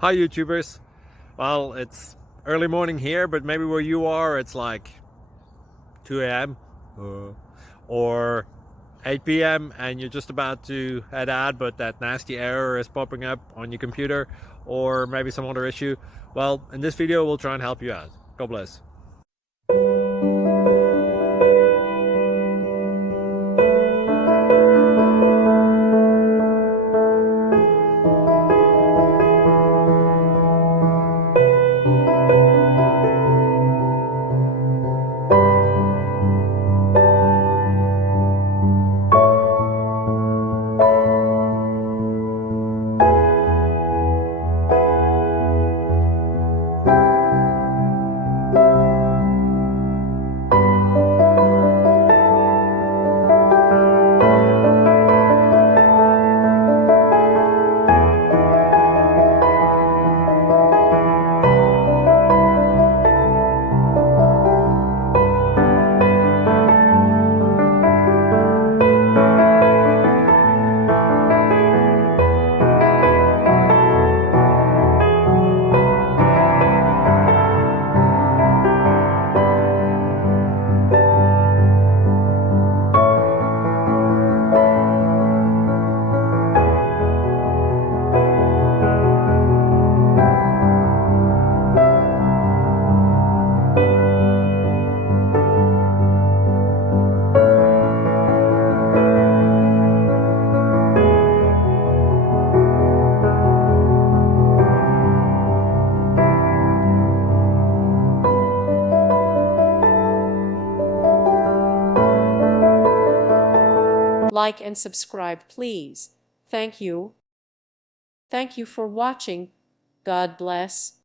Hi YouTubers. Well, it's early morning here, but maybe where you are it's like 2 a.m. Or 8 p.m. and you're just about to head out, but that nasty error is popping up on your computer, or maybe some other issue. Well, in this video we'll try and help you out. God bless. Like and subscribe, please. Thank you. Thank you for watching. God bless.